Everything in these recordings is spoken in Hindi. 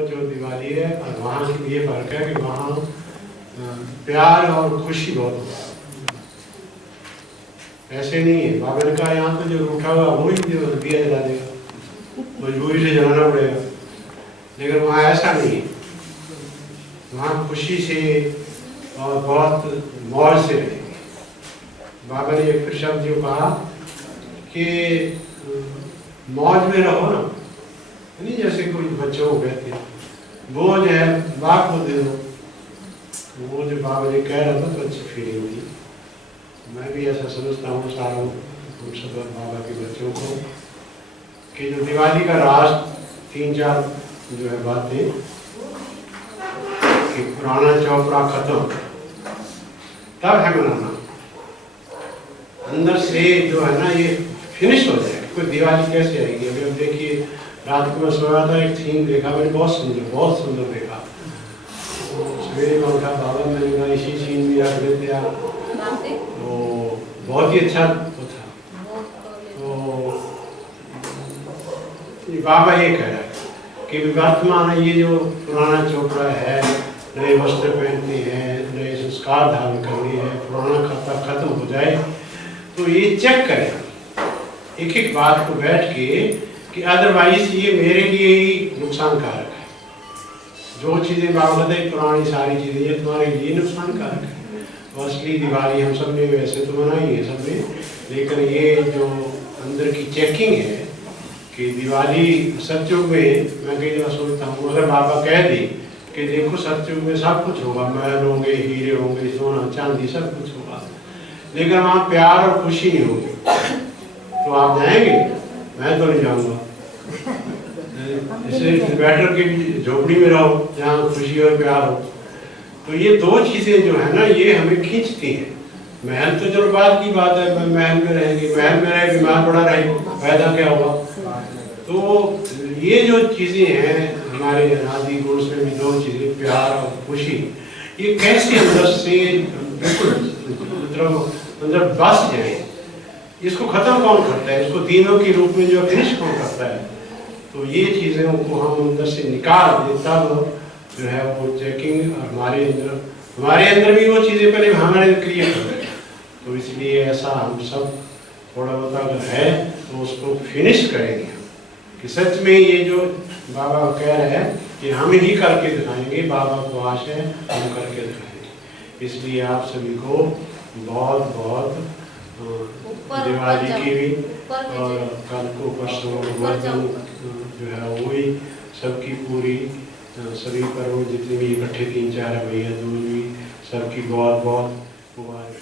जो दिवाली है और वहाँ की ये फर्क है कि वहाँ प्यार और खुशी बहुत होता है। ऐसे नहीं है बाबर का यहाँ तो जो रूठा हुआ वो ही दिया जला देगा, मजबूरी से जलाना पड़ेगा। लेकिन वहाँ ऐसा नहीं है, वहाँ खुशी से और बहुत मौज से रहेंगे। बाबा ने एक फिर शब्द जो कहा कि मौज में रहो ना, नहीं जैसे कोई बच्चों को कहते हैं वो जो है बाप को दे दो, वो जो बाबा जी कह रहा था तो अच्छी फीलिंग हुई। मैं भी ऐसा समझता हूँ सारा हम सब बाबा के बच्चों को कि जो दिवाली का राज 3-4 जो है बातें कि पुराना चौपड़ा खत्म तब है मनाना, अंदर से जो है ना ये फिनिश हो जाएगा। कोई दिवाली कैसे आएगी? अभी अब देखिए रात को मैं सोया था, एक थीम देखा मैंने, बहुत सुंदर देखा। सवेरे में उठा, बाबा मैंने कहा इसी सीन में रख देते आप, तो बहुत ही अच्छा तो था। तो बाबा ये कह रहा है कि वर्तमान ये जो पुराना चोपड़ा है, नए वस्त्र पहनते हैं, नए संस्कार धारण करने हैं, पुराना खाता खत्म हो जाए, तो ये चेक करें एक एक बात को बैठ के कि अदरवाइज ये मेरे लिए ही नुकसान कारक है। जो चीज़ें बाबा बताई पुरानी सारी चीज़ें ये तुम्हारे लिए नुकसान कारक है। तो असली दिवाली हम सब ने वैसे तो मनाई है सब ने, लेकिन ये जो अंदर की चेकिंग है कि दिवाली सत्युग में, मैं कई जगह सोचता हूँ अगर बाबा कह दे कि देखो सत्युग में सब कुछ होगा, महल होंगे, हीरे होंगे, सोना चांदी सब कुछ होगा, लेकिन वहाँ प्यार और खुशी नहीं होगी, तो आप जाएंगे? मैं तो नहीं जाऊँगा। इसलिए बेटर कि झोपड़ी में रहो जहाँ खुशी और प्यार हो। तो ये दो चीज़ें जो है ना ये हमें खींचती हैं। महल तो चलो बाद की बात है, महल में रहेंगे, महल में रहे बीमार पड़ा रहे, फायदा क्या होगा? तो ये जो चीज़ें हैं हमारे आदि गुण में भी दो चीज़ें, प्यार और खुशी, ये कैसे अंदर से बिल्कुल मतलब अंदर बस जाए। इसको खत्म कौन करता है? इसको तीनों के रूप में जो फिनिश कौन करता है? तो ये चीज़ों को हम अंदर से निकाल दें तब जो है वो चेकिंग हमारे अंदर भी वो चीज़ें पहले हमारे क्रिएट हो गए। तो इसलिए ऐसा हम सब थोड़ा बहुत अगर है तो उसको फिनिश करेंगे कि सच में ये जो बाबा कह रहे हैं कि हम ही करके दिखाएंगे, बाबा को आश है हम करके दिखाएंगे। इसलिए आप सभी को बहुत बहुत दिवाली की भी और कल को परसों जो है वही सबकी पूरी सभी पर्व जितने भी इकट्ठे 3-4 भैया दूर भी सबकी बहुत बहुत मुबारक।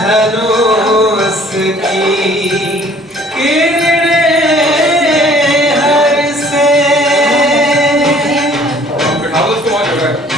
इंद्रधनुष की किरणें हर से बिठा दो उसको वहां जगह है।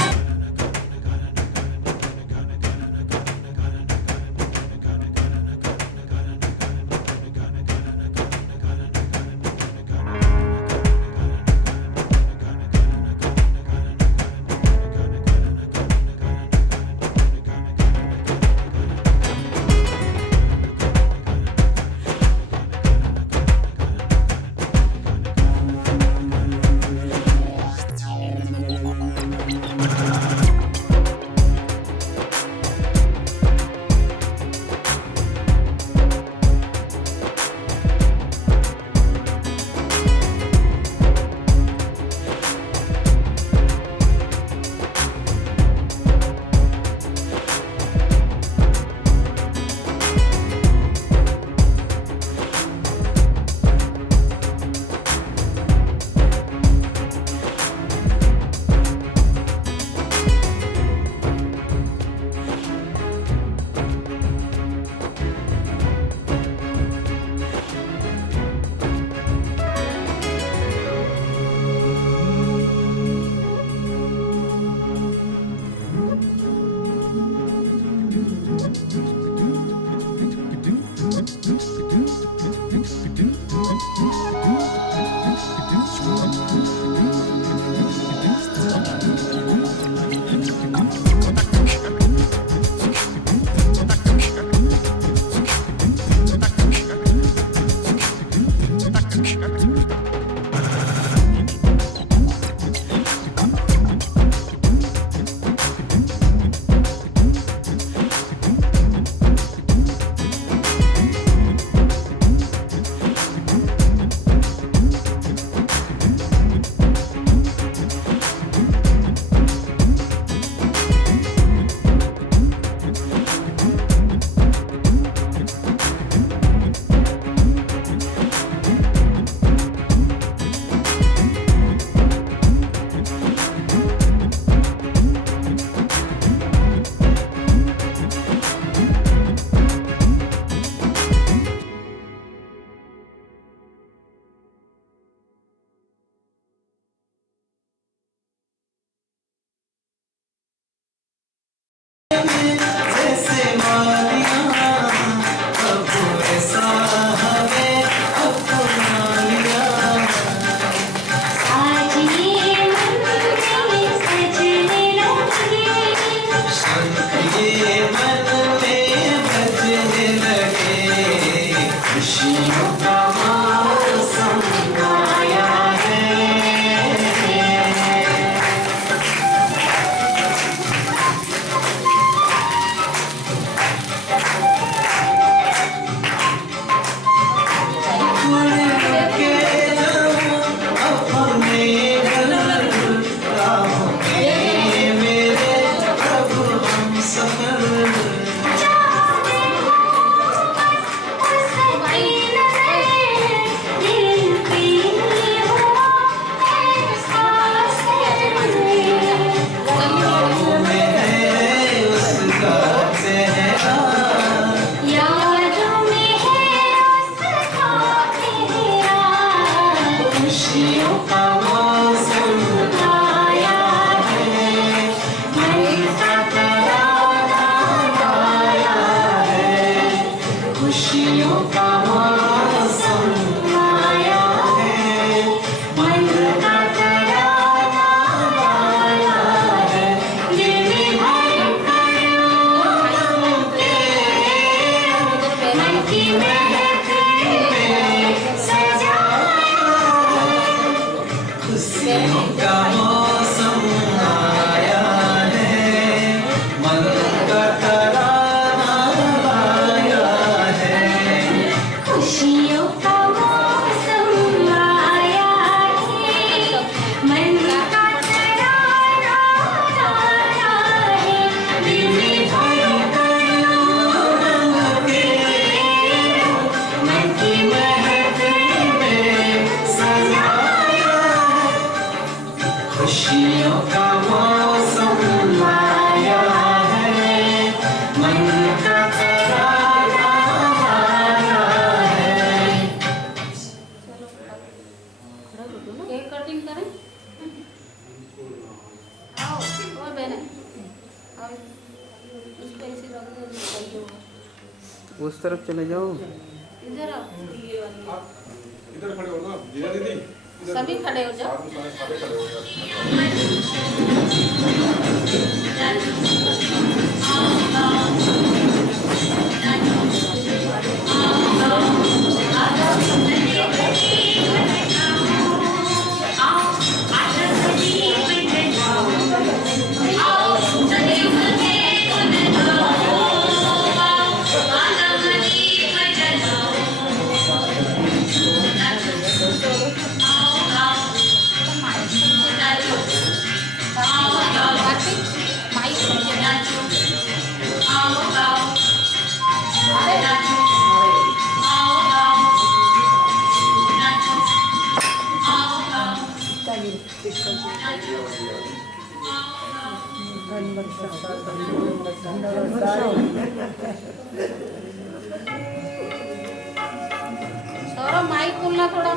उसको ऐसे रख दो, निकल दो। उस तरफ चले जाओ। इधर आओ, ये वाली। आप इधर खड़े हो ना जीजा दीदी, इधर सभी खड़े हो जाओ। सारे खड़े हो यार। सौरभ माइक बोलना थोड़ा।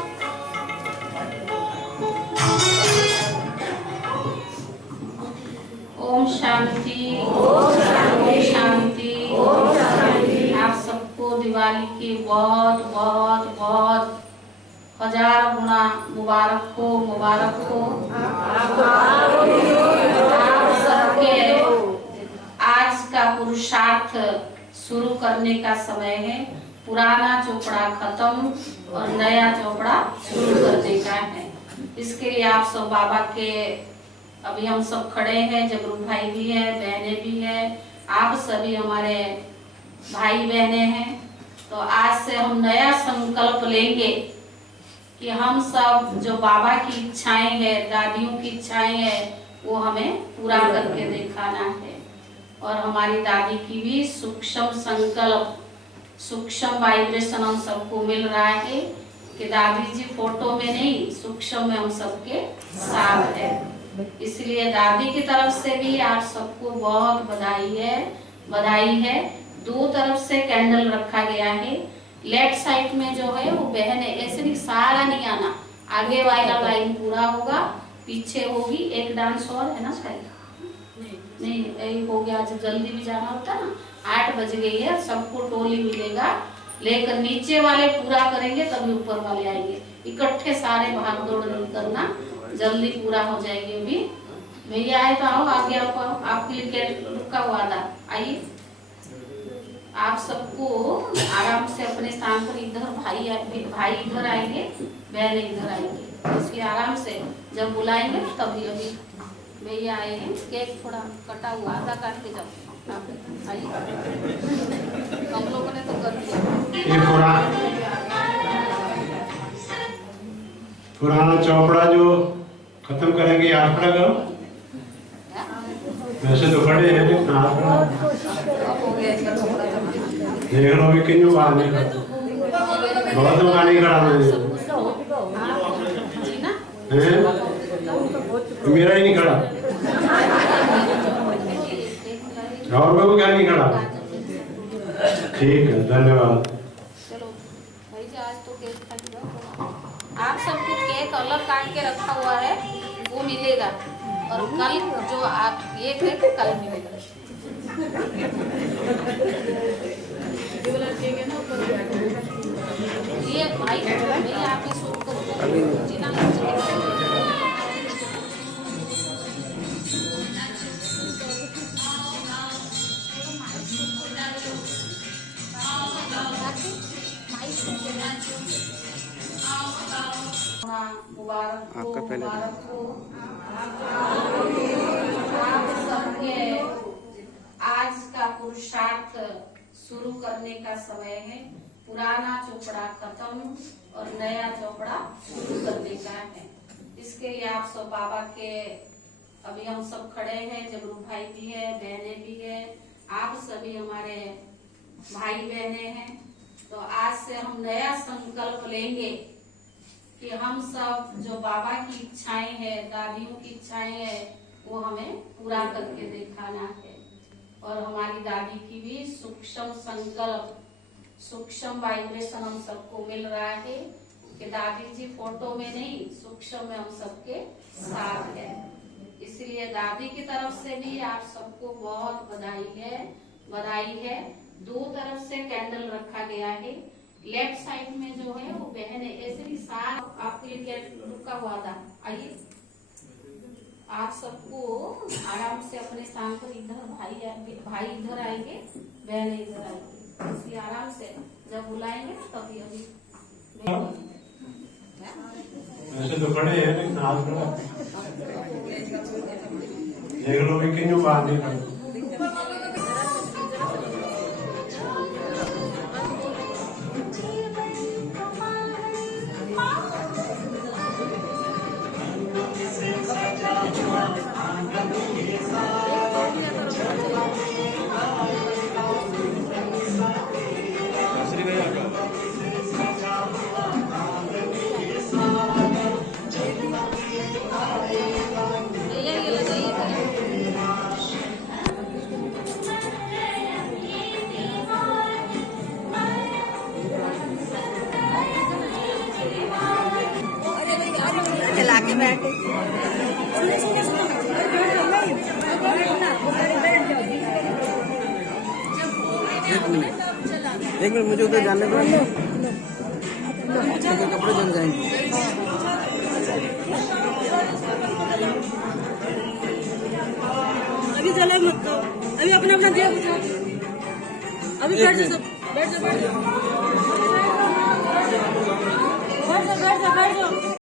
ओम शांति, ओम शांति। आप सबको दिवाली की बहुत बहुत बहुत हजार गुना मुबारक हो, मुबारक हो। आप सबके आज का पुरुषार्थ शुरू करने का समय है। पुराना चोपड़ा खत्म और नया चोपड़ा शुरू करने का है। इसके लिए आप सब बाबा के, अभी हम सब खड़े हैं, जगरू भाई भी है, बहनें भी है, आप सभी हमारे भाई बहने हैं। तो आज से हम नया संकल्प लेंगे कि हम सब जो बाबा की इच्छाएं हैं, दादियों की इच्छाएं हैं, वो हमें पूरा करके दिखाना है। और हमारी दादी की भी सूक्ष्म संकल्प, सूक्ष्म वाइब्रेशन हम सबको मिल रहा है कि दादी जी फोटो में नहीं, सूक्ष्म में हम सबके साथ है। इसलिए दादी की तरफ से भी आप सबको बहुत बधाई है, बधाई है। दो तरफ से कैंडल रखा गया है। लेफ्ट साइड में जो है वो बहन है, ऐसे नहीं सारा नहीं आना, आगे वाला लाइन पूरा होगा, पीछे होगी। एक डांस और है ना शायद, नहीं यही हो गया। आज जल्दी भी जाना होता ना, 8 बज गई है, सबको टोली मिलेगा लेकर नीचे वाले पूरा करेंगे तभी ऊपर वाले आएंगे। इकट्ठे सारे भाग दौड़ नहीं करना, जल्दी पूरा हो जाएगी। अभी भैया आए तो आओ, आगे आओ, आपके लिए गेट रुका हुआ था, आइए। आप सबको आराम से अपने स्थान पर, इधर भाई इधर आएंगे, बहन इधर आएंगे, इसलिए आराम से जब बुलाएंगे तभी। अभी भैया आए हैं, केक थोड़ा कटा हुआ आधा काट के जाओ, आप आइए। हम लोगों ने तो कर दिया। ये पुराना चौपड़ा जो खत्म करेंगे, हाथ खड़ा करो। वैसे तो खड़े हैं, लेकिन हाथ खड़ा देख लो कि क्यों बाहर नहीं खड़ा, बहुत लोग नहीं खड़ा मेरा ही नहीं खड़ा, और कोई क्या नहीं खड़ा। ठीक है, धन्यवाद। चलो भाई जी, आज तो केक कट गया। आप सबको केक अलग काट के रखा हुआ है, वो मिलेगा। और कल जो आप ये केक कल मिलेगा। ये भाई भैया आप ही शूट करो जी ना। मुबारक हो, मुबारक हो। आप सबके आज का पुरुषार्थ शुरू करने का समय है। पुराना चोपड़ा खत्म और नया चोपड़ा शुरू करने का है। इसके लिए आप सब बाबा के, अभी हम सब खड़े हैं, जगरू भाई भी है, बहनें भी है, आप सभी हमारे भाई बहने हैं। तो आज से हम नया संकल्प लेंगे कि हम सब जो बाबा की इच्छाएं हैं, दादियों की इच्छाएं हैं, वो हमें पूरा करके दिखाना है। और हमारी दादी की भी सूक्ष्म संकल्प, सूक्ष्म वाइब्रेशन हम सबको मिल रहा है कि दादी जी फोटो में नहीं, सूक्ष्म में हम सबके साथ है। इसलिए दादी की तरफ से भी आप सबको बहुत बधाई है। 2 तरफ से कैंडल रखा गया है। लेफ्ट साइड में जो है वो बहन है, ऐसे ही साथ आपके लिए क्या रुका हुआ था। आइए आप सबको आराम से अपने स्थान पर, इधर भाई इधर आएंगे, बहन इधर आएंगे, इसलिए आराम से जब बुलाएंगे तभी अभी ऐसे तो खड़े हैं लेकिन हाथ खड़ा देख लो भी क्यों बाहर नहीं खड़े। चला के बैठे एक मिनट मुझे उधर जाने दो, कपड़े जम जाएंगे। अभी चले मत तो, अभी अपना दिया, अभी बैठ जाओ बैठ जाओ।